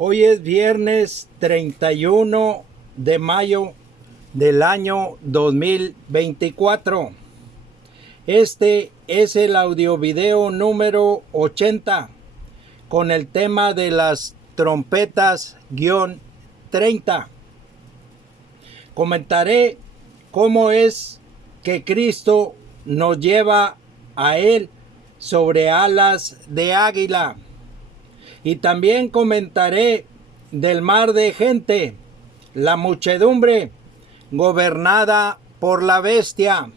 Hoy es viernes 31 de mayo del año 2024. Este es el audiovideo número 80 con el tema de las trompetas-30. Comentaré cómo es que Cristo nos lleva a Él sobre alas de águila. Y también comentaré del mar de gente, la muchedumbre gobernada por la bestia.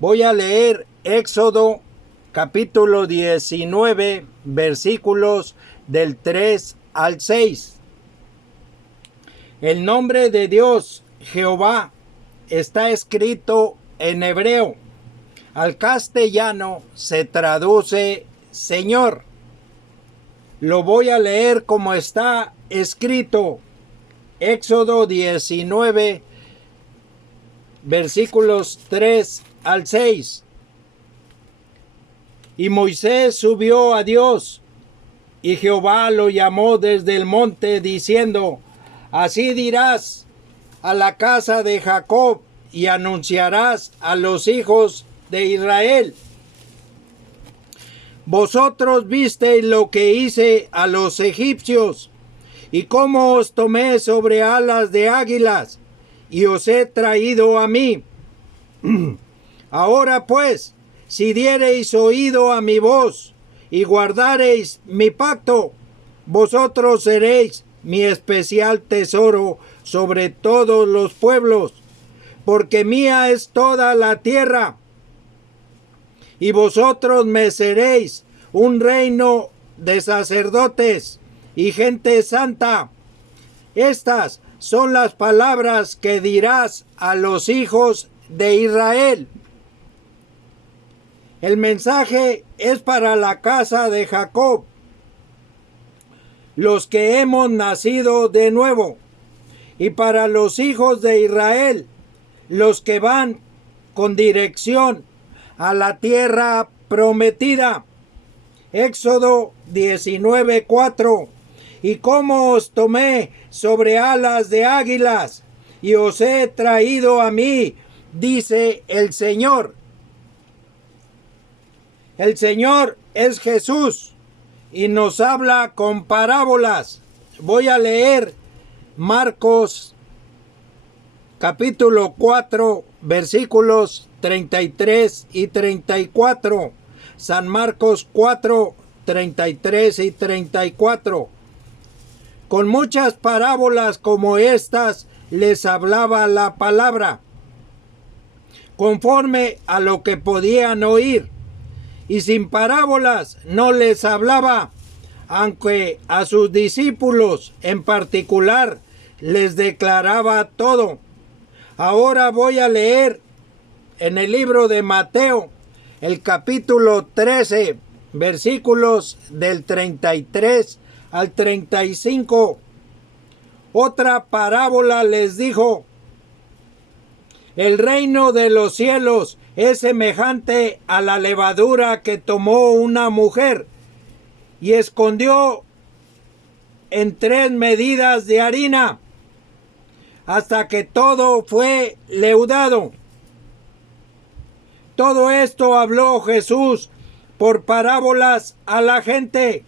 Voy a leer Éxodo capítulo 19, versículos del 3 al 6. El nombre de Dios, Jehová, está escrito en hebreo. Al castellano se traduce Señor. Lo voy a leer como está escrito. Éxodo 19, versículos 3 al 6. Y Moisés subió a Dios, y Jehová lo llamó desde el monte, diciendo: Así dirás a la casa de Jacob, y anunciarás a los hijos de Israel: Vosotros visteis lo que hice a los egipcios, y cómo os tomé sobre alas de águilas, y os he traído a mí. Ahora pues, si diereis oído a mi voz, y guardareis mi pacto, vosotros seréis mi especial tesoro sobre todos los pueblos, porque mía es toda la tierra. Y vosotros me seréis un reino de sacerdotes y gente santa. Estas son las palabras que dirás a los hijos de Israel. El mensaje es para la casa de Jacob, los que hemos nacido de nuevo, y para los hijos de Israel, los que van con dirección a la tierra prometida. Éxodo 19:4. Y cómo os tomé sobre alas de águilas, y os he traído a mí, dice el Señor. El Señor es Jesús y nos habla con parábolas. Voy a leer Marcos capítulo 4, versículos 33 y 34. San Marcos 4, 33 y 34. Con muchas parábolas como estas les hablaba la palabra, conforme a lo que podían oír, y sin parábolas no les hablaba, aunque a sus discípulos en particular les declaraba todo. Ahora voy a leer en el libro de Mateo, el capítulo 13, versículos del 33 al 35. Otra parábola les dijo: El reino de los cielos es semejante a la levadura que tomó una mujer y escondió en 3 medidas de harina, hasta que todo fue leudado. Todo esto habló Jesús por parábolas a la gente,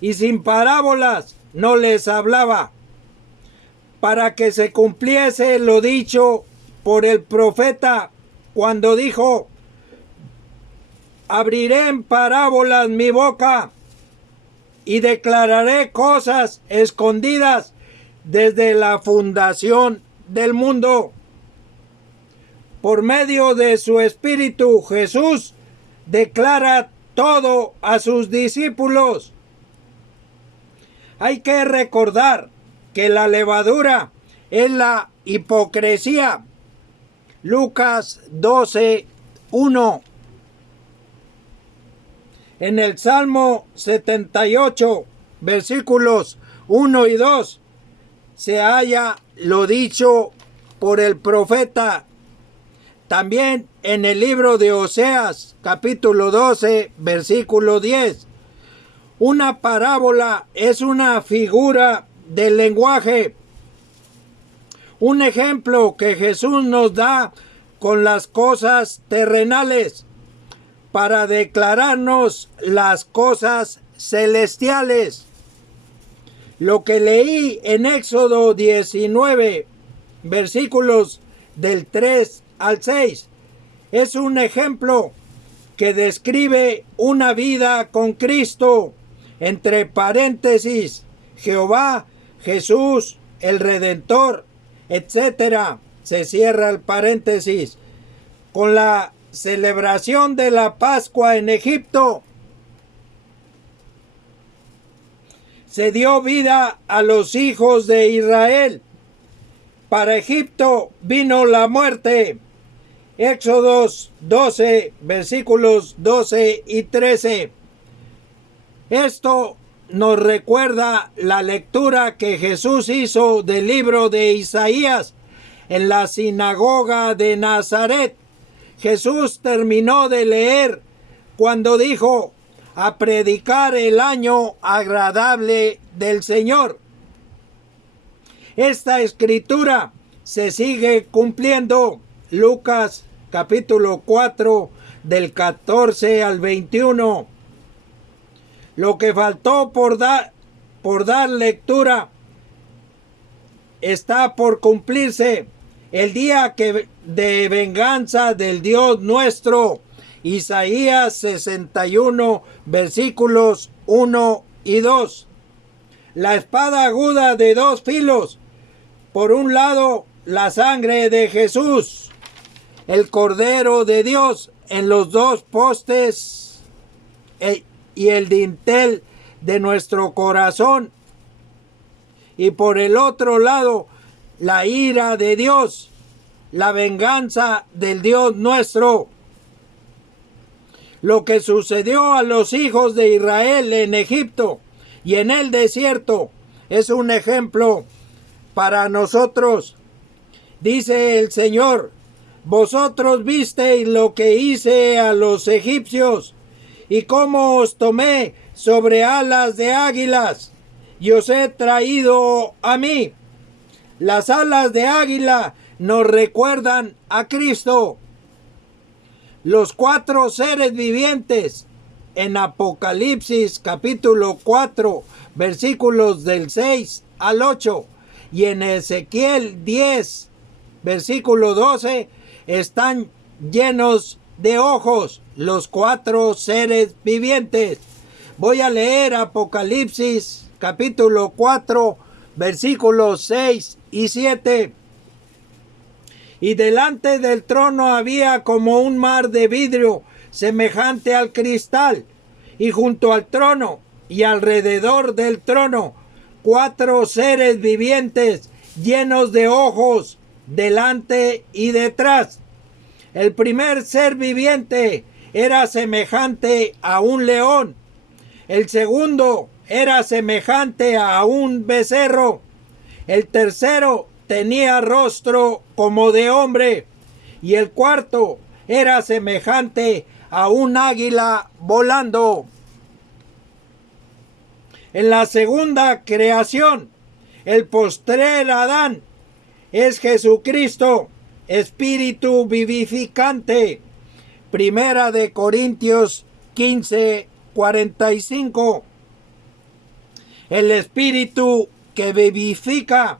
y sin parábolas no les hablaba, para que se cumpliese lo dicho por el profeta, cuando dijo: Abriré en parábolas mi boca, y declararé cosas escondidas desde la fundación del mundo. Por medio de su Espíritu, Jesús declara todo a sus discípulos. Hay que recordar que la levadura es la hipocresía. Lucas 12, 1. En el Salmo 78, versículos 1 y 2, se halla lo dicho por el profeta. También en el libro de Oseas, capítulo 12, versículo 10. Una parábola es una figura del lenguaje, un ejemplo que Jesús nos da con las cosas terrenales para declararnos las cosas celestiales. Lo que leí en Éxodo 19, versículos del 3 al 6, es un ejemplo que describe una vida con Cristo, entre paréntesis, Jehová, Jesús, el Redentor, etcétera. Se cierra el paréntesis. Con la celebración de la Pascua en Egipto, se dio vida a los hijos de Israel. Para Egipto vino la muerte. Éxodo 12, versículos 12 y 13. Esto nos recuerda la lectura que Jesús hizo del libro de Isaías en la sinagoga de Nazaret. Jesús terminó de leer cuando dijo: a predicar el año agradable del Señor. Esta escritura se sigue cumpliendo. Lucas capítulo 4 del 14 al 21. Lo que faltó por dar lectura está por cumplirse. El día de venganza del Dios nuestro. Isaías 61, versículos 1 y 2. La espada aguda de dos filos. Por un lado, la sangre de Jesús, el Cordero de Dios, en los dos postes y el dintel de nuestro corazón. Y por el otro lado, la ira de Dios, la venganza del Dios nuestro. Lo que sucedió a los hijos de Israel en Egipto y en el desierto es un ejemplo para nosotros. Dice el Señor: vosotros visteis lo que hice a los egipcios y cómo os tomé sobre alas de águilas y os he traído a mí. Las alas de águila nos recuerdan a Cristo. Los cuatro seres vivientes en Apocalipsis capítulo 4 versículos del 6 al 8 y en Ezequiel 10 versículo 12 están llenos de ojos, los cuatro seres vivientes. Voy a leer Apocalipsis capítulo 4 versículos 6 y 7. Y delante del trono había como un mar de vidrio semejante al cristal, y junto al trono y alrededor del trono cuatro seres vivientes llenos de ojos delante y detrás. El primer ser viviente era semejante a un león. El segundo era semejante a un becerro. El tercero tenía rostro como de hombre. Y el cuarto era semejante a un águila volando. En la segunda creación, el postrer Adán es Jesucristo, espíritu vivificante. Primera de Corintios 15, 45. El espíritu que vivifica,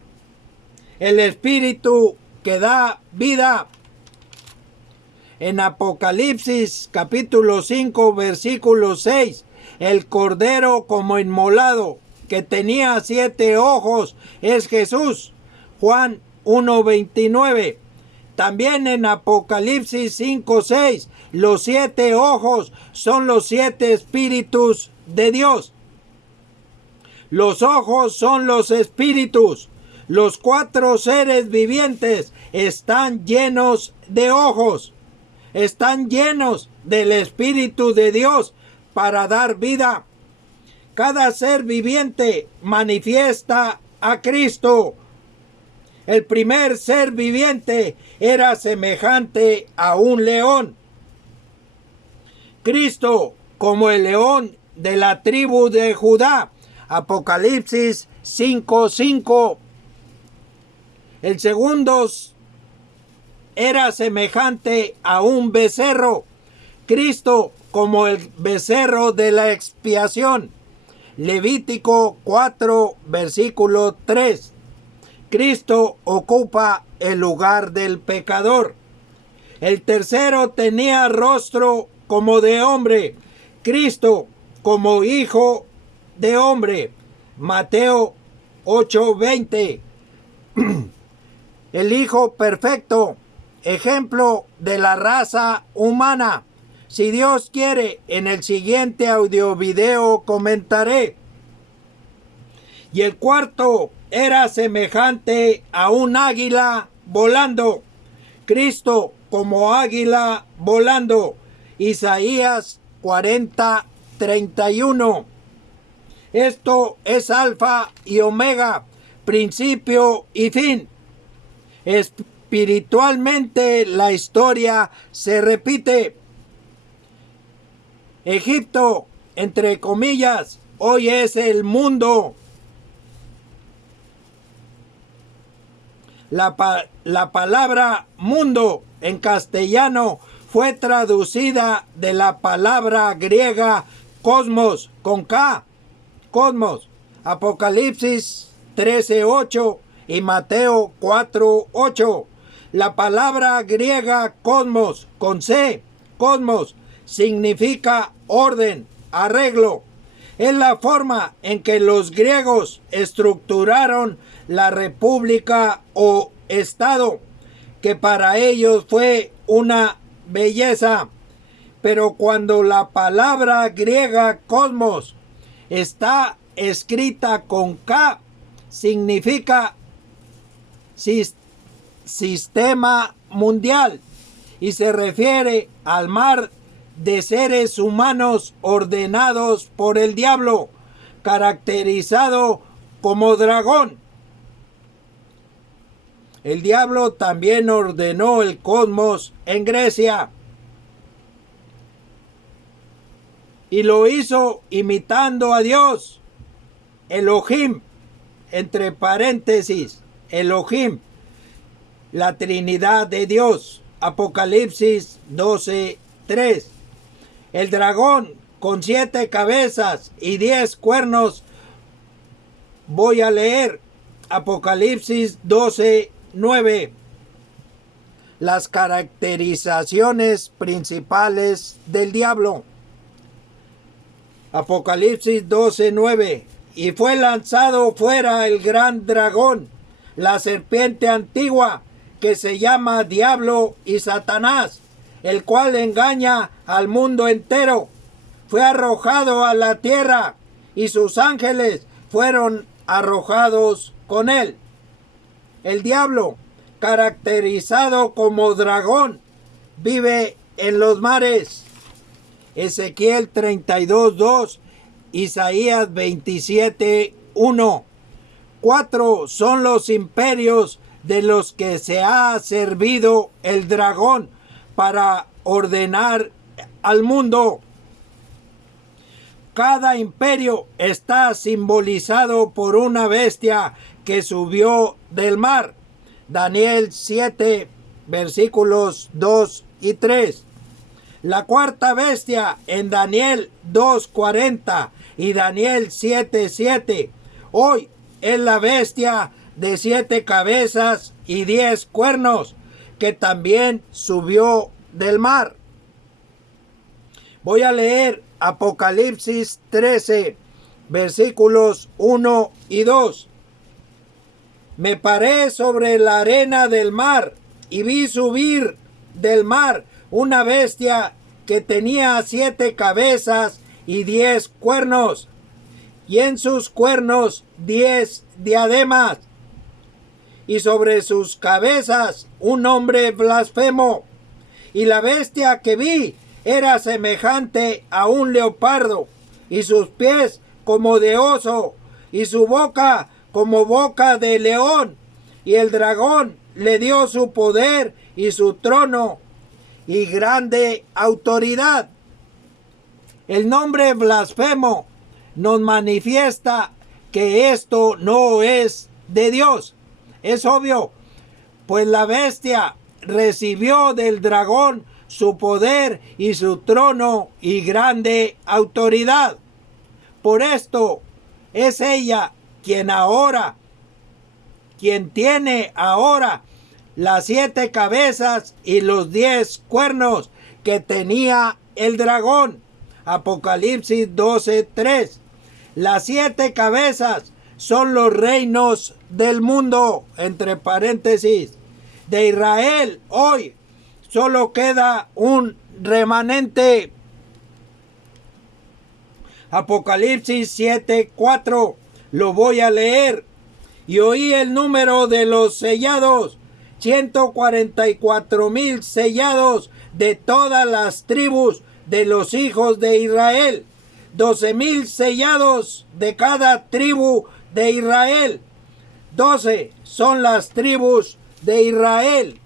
el espíritu que da vida. En Apocalipsis capítulo 5 versículo 6, el cordero como inmolado que tenía 7 ojos es Jesús. Juan 1:29. También en Apocalipsis 5:6, los 7 ojos son los 7 espíritus de Dios. Los ojos son los espíritus. Los 4 seres vivientes están llenos de ojos. Están llenos del Espíritu de Dios para dar vida. Cada ser viviente manifiesta a Cristo. El primer ser viviente era semejante a un león. Cristo, como el león de la tribu de Judá. Apocalipsis 5:5. El segundo era semejante a un becerro. Cristo como el becerro de la expiación. Levítico 4, versículo 3. Cristo ocupa el lugar del pecador. El tercero tenía rostro como de hombre. Cristo como hijo de hombre. Mateo 8:20. El hijo perfecto, ejemplo de la raza humana. Si Dios quiere, en el siguiente audio-video comentaré. Y el cuarto era semejante a un águila volando. Cristo como águila volando. Isaías 40:31. Esto es alfa y omega, principio y fin. Espiritualmente la historia se repite. Egipto, entre comillas, hoy es el mundo. La palabra mundo en castellano fue traducida de la palabra griega cosmos, con K, cosmos. Apocalipsis 13:8 y Mateo 4:8. La palabra griega cosmos, con C, cosmos, significa orden, arreglo. Es la forma en que los griegos estructuraron la república o estado, que para ellos fue una belleza. Pero cuando la palabra griega cosmos está escrita con K, significa sistema mundial y se refiere al mar de seres humanos ordenados por el diablo, caracterizado como dragón. El diablo también ordenó el cosmos en Grecia y lo hizo imitando a Dios. Elohim, entre paréntesis, Elohim, la Trinidad de Dios. Apocalipsis 12:3. El dragón con 7 cabezas y 10 cuernos. Voy a leer Apocalipsis 12:9. Las caracterizaciones principales del diablo. Apocalipsis 12:9. Y fue lanzado fuera el gran dragón, la serpiente antigua, que se llama Diablo y Satanás, el cual engaña al mundo entero. Fue arrojado a la tierra y sus ángeles fueron arrojados con él. El diablo, caracterizado como dragón, vive en los mares. Ezequiel 32:2, Isaías 27:1. 4 son los imperios de los que se ha servido el dragón para ordenar al mundo. Cada imperio está simbolizado por una bestia que subió del mar. Daniel 7, versículos 2 y 3. La cuarta bestia en Daniel 2:40 y Daniel 7:7. Hoy es la bestia de 7 cabezas y 10 cuernos, que también subió del mar. Voy a leer Apocalipsis 13, versículos 1 y 2. Me paré sobre la arena del mar y vi subir del mar una bestia que tenía 7 cabezas y 10 cuernos, y en sus cuernos 10 diademas, y sobre sus cabezas un nombre blasfemo. Y la bestia que vi era semejante a un leopardo, y sus pies como de oso, y su boca como boca de león. Y el dragón le dio su poder y su trono y grande autoridad. El nombre blasfemo nos manifiesta que esto no es de Dios. Es obvio, pues la bestia recibió del dragón su poder y su trono y grande autoridad. Por esto es ella quien tiene ahora las 7 cabezas y los 10 cuernos que tenía el dragón. Apocalipsis 12:3. Las 7 cabezas son los reinos del mundo, entre paréntesis. De Israel hoy solo queda un remanente. Apocalipsis 7:4. Lo voy a leer. Y oí el número de los sellados, 144,000 sellados de todas las tribus de los hijos de Israel, 12,000 sellados de cada tribu de Israel. 12 son las tribus de Israel.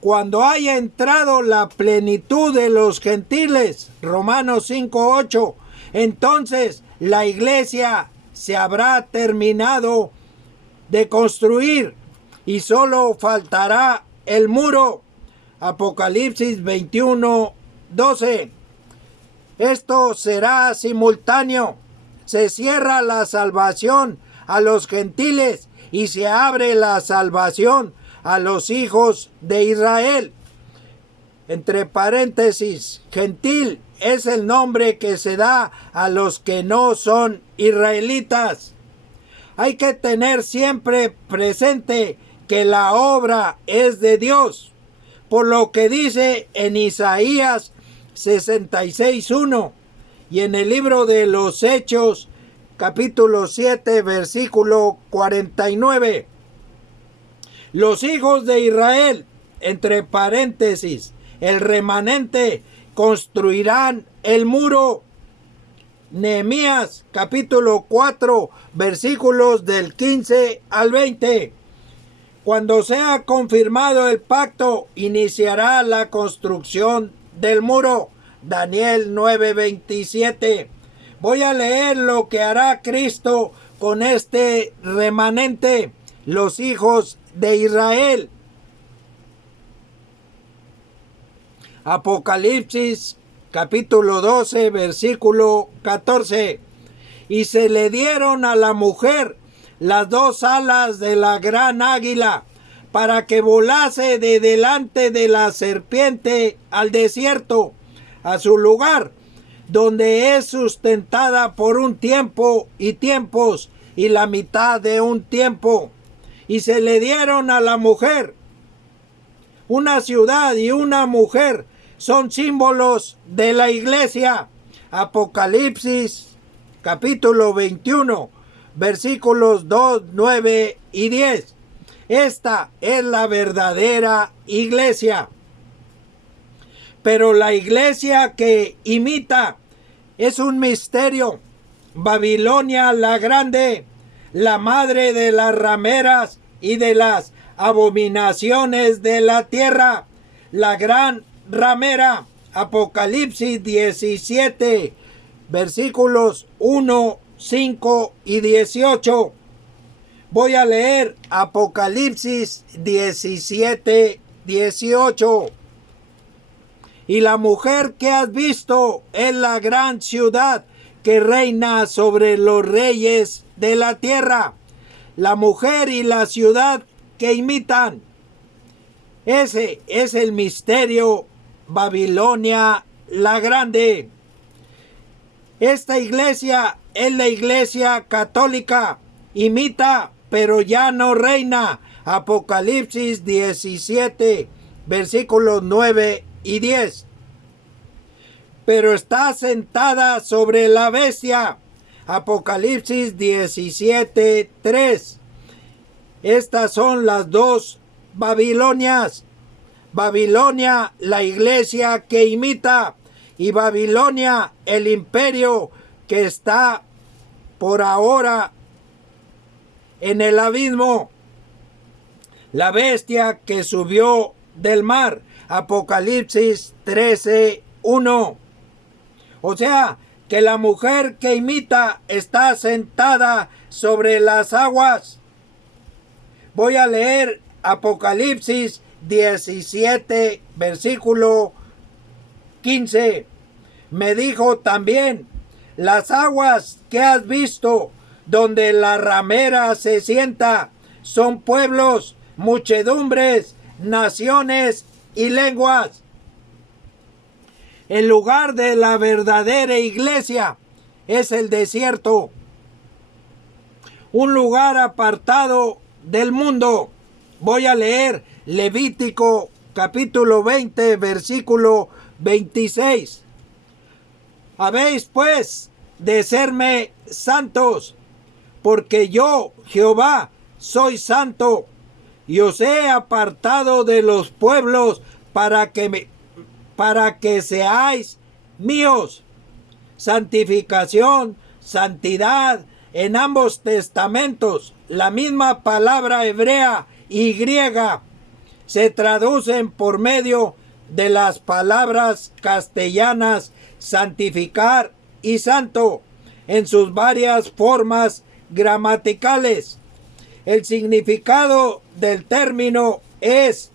Cuando haya entrado la plenitud de los gentiles, Romanos 5:8, entonces la iglesia se habrá terminado de construir y solo faltará el muro. Apocalipsis 21:12. Esto será simultáneo. Se cierra la salvación a los gentiles y se abre la salvación a los hijos de Israel. Entre paréntesis, gentil es el nombre que se da a los que no son israelitas. Hay que tener siempre presente que la obra es de Dios, por lo que dice en Isaías 66:1 y en el libro de los Hechos, capítulo 7, versículo 49. Los hijos de Israel, entre paréntesis, el remanente, construirán el muro. Nehemías capítulo 4 versículos del 15 al 20. Cuando sea confirmado el pacto, iniciará la construcción del muro. Daniel 9:27. Voy a leer lo que hará Cristo con este remanente, los hijos de Israel. Apocalipsis capítulo 12, versículo 14. Y se le dieron a la mujer las 2 alas de la gran águila, para que volase de delante de la serpiente al desierto, a su lugar, donde es sustentada por un tiempo y tiempos, y la mitad de un tiempo. Y se le dieron a la mujer. Una ciudad y una mujer son símbolos de la iglesia. Apocalipsis capítulo 21, versículos 2, 9 y 10. Esta es la verdadera iglesia. Pero la iglesia que imita es un misterio. Babilonia la grande, la madre de las rameras y de las abominaciones de la tierra, la gran ramera. Apocalipsis 17, versículos 1, 5 y 18. Voy a leer Apocalipsis 17, 18. Y la mujer que has visto es la gran ciudad que reina sobre los reyes de la tierra. La mujer y la ciudad que imitan. Ese es el misterio, Babilonia la grande. Esta iglesia es la iglesia católica. Imita, pero ya no reina. Apocalipsis 17, versículos 9 y 10. Pero está sentada sobre la bestia. Apocalipsis 17, 3. Estas son las 2 Babilonias. Babilonia, la iglesia que imita, y Babilonia, el imperio que está por ahora en el abismo. La bestia que subió del mar. Apocalipsis 13, 1. O sea, que la mujer que imita está sentada sobre las aguas. Voy a leer Apocalipsis 17, versículo 15. Me dijo también, las aguas que has visto, donde la ramera se sienta, son pueblos, muchedumbres, naciones y lenguas. El lugar de la verdadera iglesia es el desierto, un lugar apartado del mundo. Voy a leer Levítico capítulo 20, versículo 26. Habéis pues de serme santos, porque yo, Jehová, soy santo, y os he apartado de los pueblos para que seáis míos. Santificación, santidad, en ambos testamentos, la misma palabra hebrea y griega se traducen por medio de las palabras castellanas santificar y santo en sus varias formas gramaticales. El significado del término es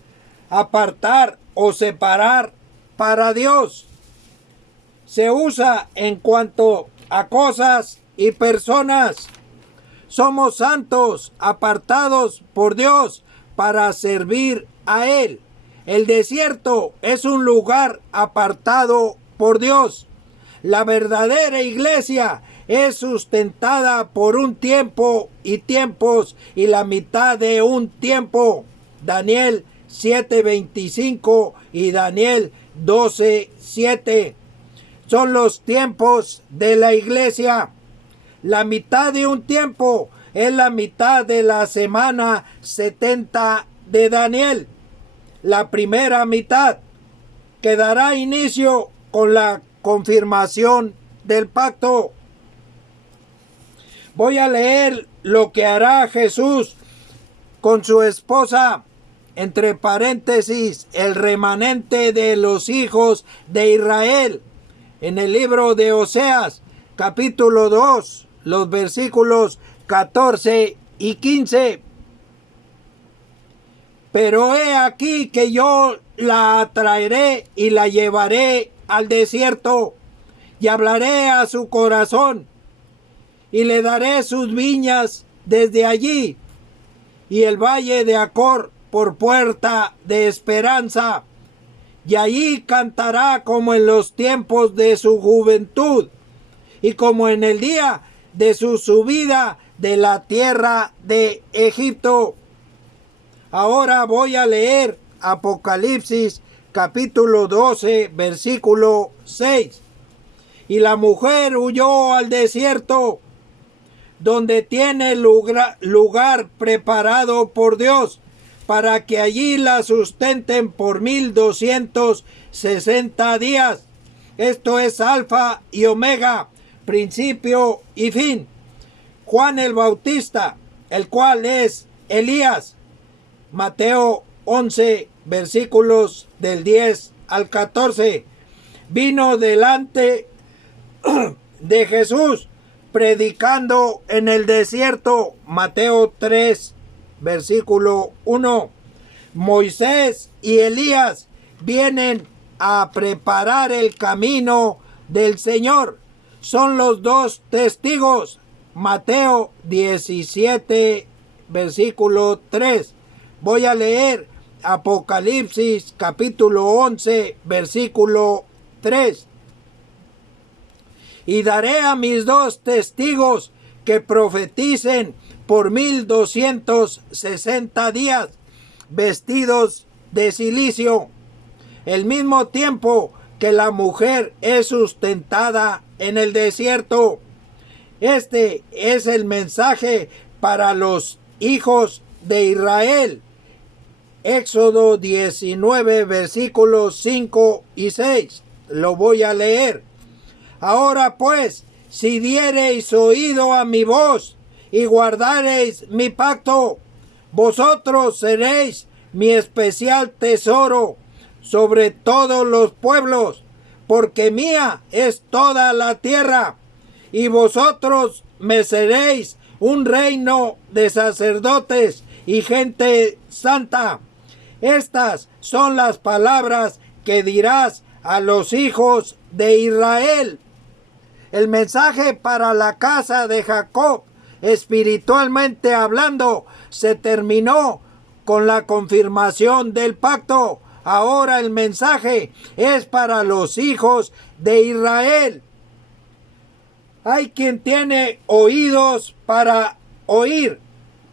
apartar o separar para Dios. Se usa en cuanto a cosas y personas. Somos santos, apartados por Dios para servir a Él. El desierto es un lugar apartado por Dios. La verdadera iglesia es sustentada por un tiempo y tiempos y la mitad de un tiempo. Daniel 7:25 y Daniel 12:7 son los tiempos de la iglesia. La mitad de un tiempo es la mitad de la semana 70 de Daniel. La primera mitad que dará inicio con la confirmación del pacto. Voy a leer lo que hará Jesús con su esposa, entre paréntesis, el remanente de los hijos de Israel, en el libro de Oseas, capítulo 2, los versículos 14 y 15. Pero he aquí que yo la atraeré y la llevaré al desierto, y hablaré a su corazón, y le daré sus viñas desde allí, y el valle de Acor por puerta de esperanza, y allí cantará como en los tiempos de su juventud, y como en el día de su subida de la tierra de Egipto. Ahora voy a leer Apocalipsis capítulo 12, versículo 6. Y la mujer huyó al desierto, donde tiene lugar preparado por Dios, para que allí la sustenten por 1260 días. Esto es Alfa y Omega, principio y fin. Juan el Bautista, el cual es Elías. Mateo 11, versículos del 10 al 14. Vino delante de Jesús predicando en el desierto. Mateo 3, versículo 1. Moisés y Elías vienen a preparar el camino del Señor. Son los dos testigos. Mateo 17, versículo 3. Voy a leer Apocalipsis capítulo 11, versículo 3. Y daré a mis dos testigos que profeticen por 1260 días, vestidos de cilicio, el mismo tiempo que la mujer es sustentada en el desierto. Este es el mensaje para los hijos de Israel. Éxodo 19, versículos 5 y 6. Lo voy a leer. Ahora pues, si diereis oído a mi voz y guardareis mi pacto, vosotros seréis mi especial tesoro sobre todos los pueblos, porque mía es toda la tierra, y vosotros me seréis un reino de sacerdotes y gente santa. Estas son las palabras que dirás a los hijos de Israel. El mensaje para la casa de Jacob, espiritualmente hablando, se terminó con la confirmación del pacto. Ahora el mensaje es para los hijos de Israel. Hay quien tiene oídos para oír,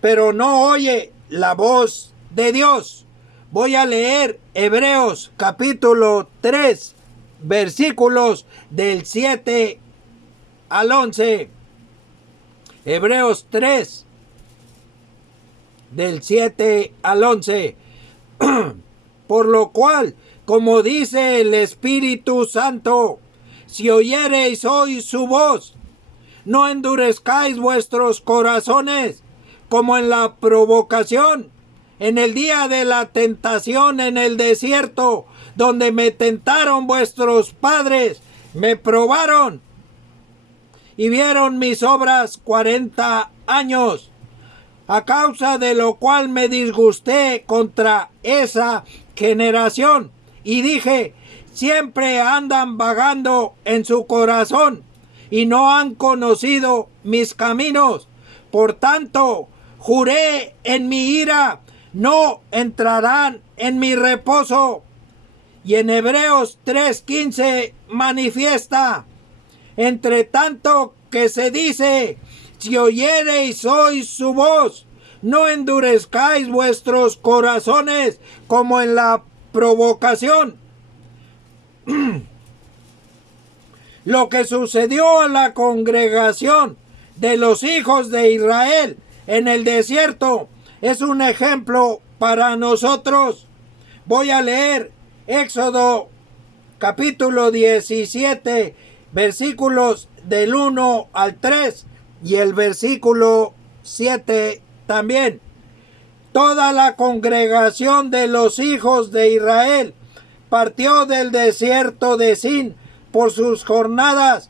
pero no oye la voz de Dios. Voy a leer Hebreos capítulo 3, versículos del 7 al 11. Hebreos 3, del 7 al 11. Por lo cual, como dice el Espíritu Santo, si oyereis hoy su voz, no endurezcáis vuestros corazones, como en la provocación, en el día de la tentación en el desierto, donde me tentaron vuestros padres, me probaron y vieron mis obras 40 años, a causa de lo cual me disgusté contra esa generación y dije, siempre andan vagando en su corazón y no han conocido mis caminos. Por tanto, juré en mi ira, no entrarán en mi reposo. Y en Hebreos 3:15 manifiesta, entre tanto que se dice, si oyereis hoy su voz, no endurezcáis vuestros corazones como en la provocación. Lo que sucedió a la congregación de los hijos de Israel en el desierto es un ejemplo para nosotros. Voy a leer Éxodo capítulo 17, versículos del 1 al 3 y el versículo 7 también. Toda la congregación de los hijos de Israel partió del desierto de Sin por sus jornadas,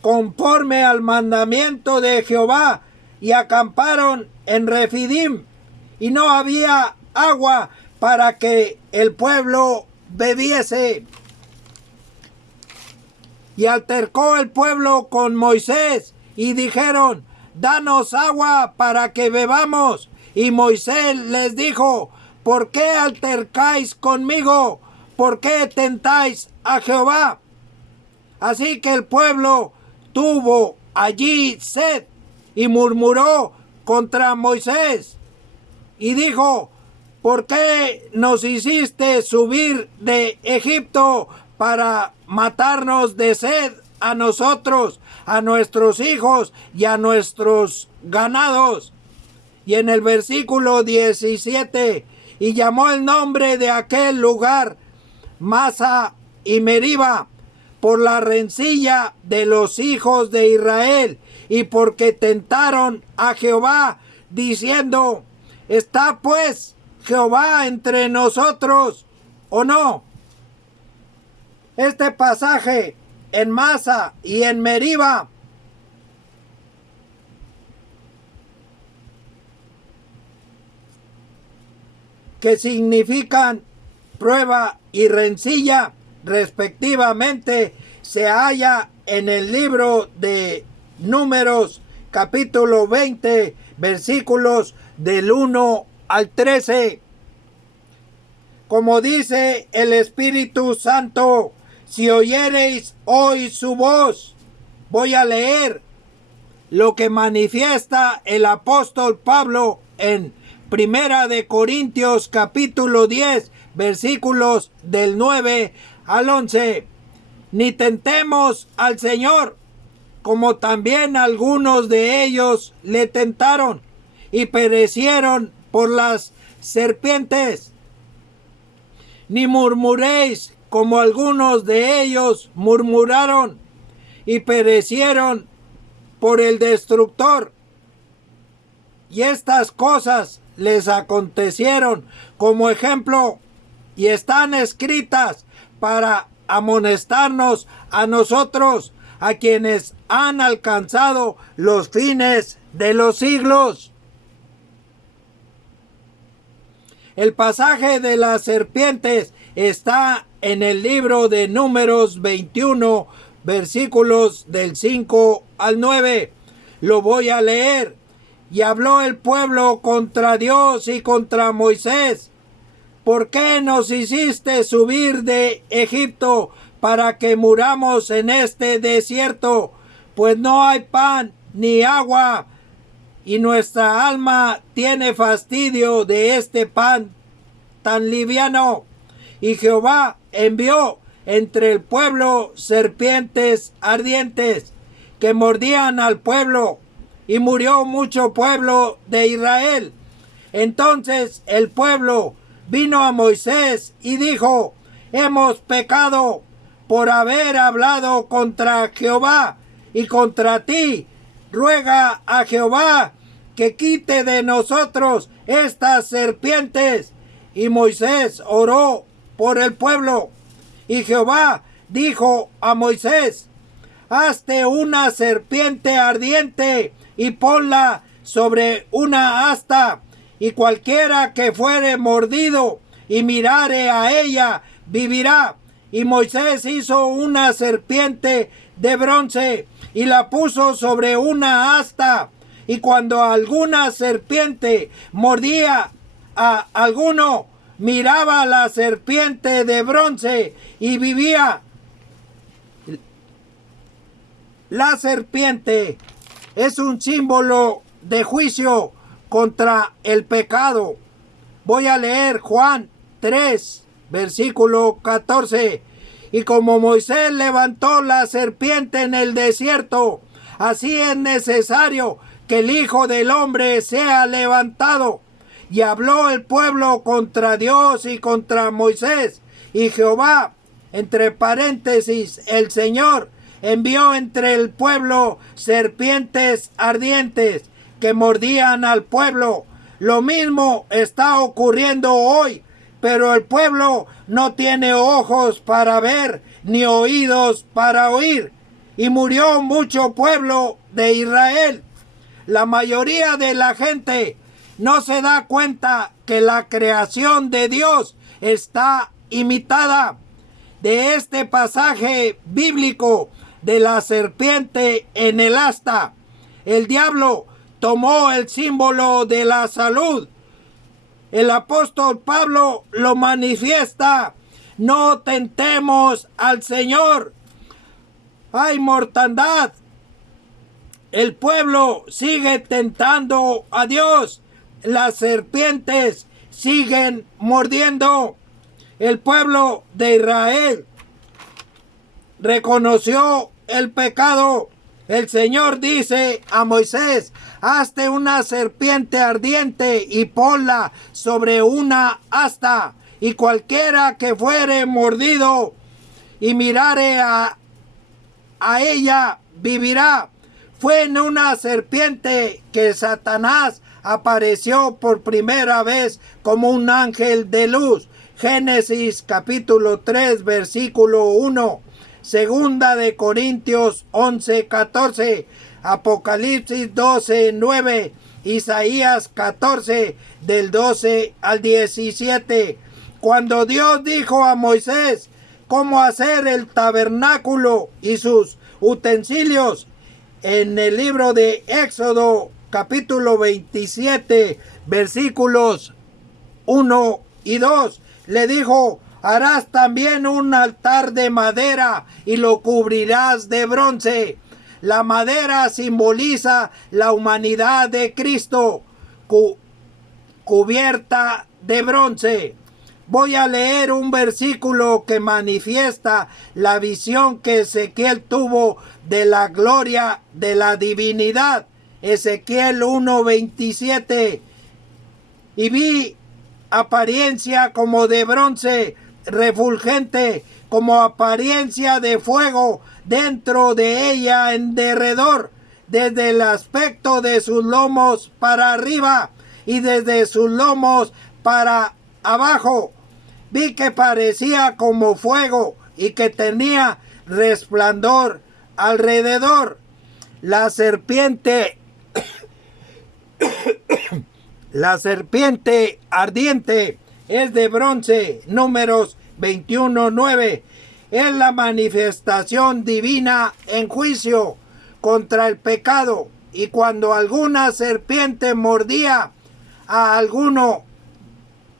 conforme al mandamiento de Jehová, y acamparon en Refidim, y no había agua para que el pueblo bebiese. Y altercó el pueblo con Moisés, y dijeron, danos agua para que bebamos. Y Moisés les dijo, ¿por qué altercáis conmigo? ¿Por qué tentáis a Jehová? Así que el pueblo tuvo allí sed y murmuró contra Moisés y dijo, ¿por qué nos hiciste subir de Egipto para matarnos de sed a nosotros, a nuestros hijos y a nuestros ganados? Y en el versículo 17, y llamó el nombre de aquel lugar Masa y Meriba, por la rencilla de los hijos de Israel, y porque tentaron a Jehová, diciendo, ¿está pues Jehová entre nosotros o no? Este pasaje en Masa y en Meriba que significan prueba y rencilla respectivamente, se halla en el libro de Números capítulo 20 versículos del 1 al 13. Como dice el Espíritu Santo, si oyereis hoy su voz, voy a leer lo que manifiesta el apóstol Pablo en Primera de Corintios capítulo 10 versículos del 9 al 11. Ni tentemos al Señor, como también algunos de ellos le tentaron y perecieron por las serpientes. Ni murmuréis, como algunos de ellos murmuraron y perecieron por el destructor. Y estas cosas les acontecieron como ejemplo y están escritas para amonestarnos a nosotros, a quienes han alcanzado los fines de los siglos. El pasaje de las serpientes está en el libro de Números 21, versículos del 5 al 9. Lo voy a leer. Y habló el pueblo contra Dios y contra Moisés. ¿Por qué nos hiciste subir de Egipto para que muramos en este desierto? Pues no hay pan ni agua, y nuestra alma tiene fastidio de este pan tan liviano. Y Jehová envió entre el pueblo serpientes ardientes que mordían al pueblo, y murió mucho pueblo de Israel. Entonces el pueblo vino a Moisés y dijo: hemos pecado por haber hablado contra Jehová y contra ti. Ruega a Jehová que quite de nosotros estas serpientes. Y Moisés oró por el pueblo. Y Jehová dijo a Moisés: hazte una serpiente ardiente y ponla sobre una asta, y cualquiera que fuere mordido y mirare a ella vivirá. Y Moisés hizo una serpiente de bronce y la puso sobre una asta, y cuando alguna serpiente mordía a alguno, miraba la serpiente de bronce y vivía. La serpiente es un símbolo de juicio contra el pecado. Voy a leer Juan 3, versículo 14. Y como Moisés levantó la serpiente en el desierto, así es necesario que el Hijo del Hombre sea levantado. Y habló el pueblo contra Dios y contra Moisés. Y Jehová, entre paréntesis, el Señor, envió entre el pueblo serpientes ardientes que mordían al pueblo. Lo mismo está ocurriendo hoy, pero el pueblo no tiene ojos para ver ni oídos para oír. Y murió mucho pueblo de Israel. La mayoría de la gente no se da cuenta que la creación de Dios está imitada. De este pasaje bíblico de la serpiente en el asta, el diablo tomó el símbolo de la salud. El apóstol Pablo lo manifiesta: no tentemos al Señor. Hay mortandad. El pueblo sigue tentando a Dios. Las serpientes siguen mordiendo. El pueblo de Israel reconoció el pecado. El Señor dice a Moisés: hazte una serpiente ardiente y ponla sobre una asta, y cualquiera que fuere mordido y mirare a ella vivirá. Fue en una serpiente que Satanás apareció por primera vez como un ángel de luz. Génesis capítulo 3, versículo 1. Segunda de Corintios 11, 14. Apocalipsis 12, 9. Isaías 14, del 12 al 17. Cuando Dios dijo a Moisés cómo hacer el tabernáculo y sus utensilios, en el libro de Éxodo capítulo 27, versículos 1 y 2, le dijo: harás también un altar de madera y lo cubrirás de bronce. La madera simboliza la humanidad de Cristo, cubierta de bronce. Voy a leer un versículo que manifiesta la visión que Ezequiel tuvo de la gloria de la divinidad. Ezequiel 1:27. Y vi apariencia como de bronce, refulgente, como apariencia de fuego dentro de ella en derredor, desde el aspecto de sus lomos para arriba y desde sus lomos para abajo. Vi que parecía como fuego y que tenía resplandor alrededor. La serpiente ardiente es de bronce, Números 21:9. Es la manifestación divina en juicio contra el pecado. Y cuando alguna serpiente mordía a alguno,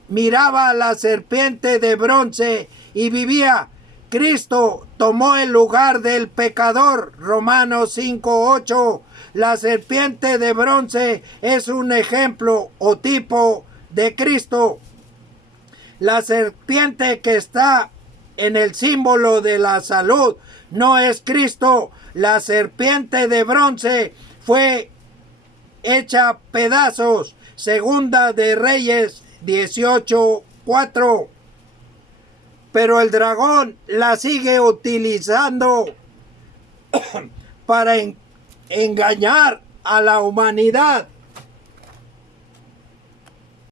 miraba a la serpiente de bronce y vivía. Cristo tomó el lugar del pecador, Romanos 5:8. La serpiente de bronce es un ejemplo o tipo de Cristo. La serpiente que está en el símbolo de la salud no es Cristo. La serpiente de bronce fue hecha pedazos. Segunda de Reyes 18:4. Pero el dragón la sigue utilizando para engañar a la humanidad.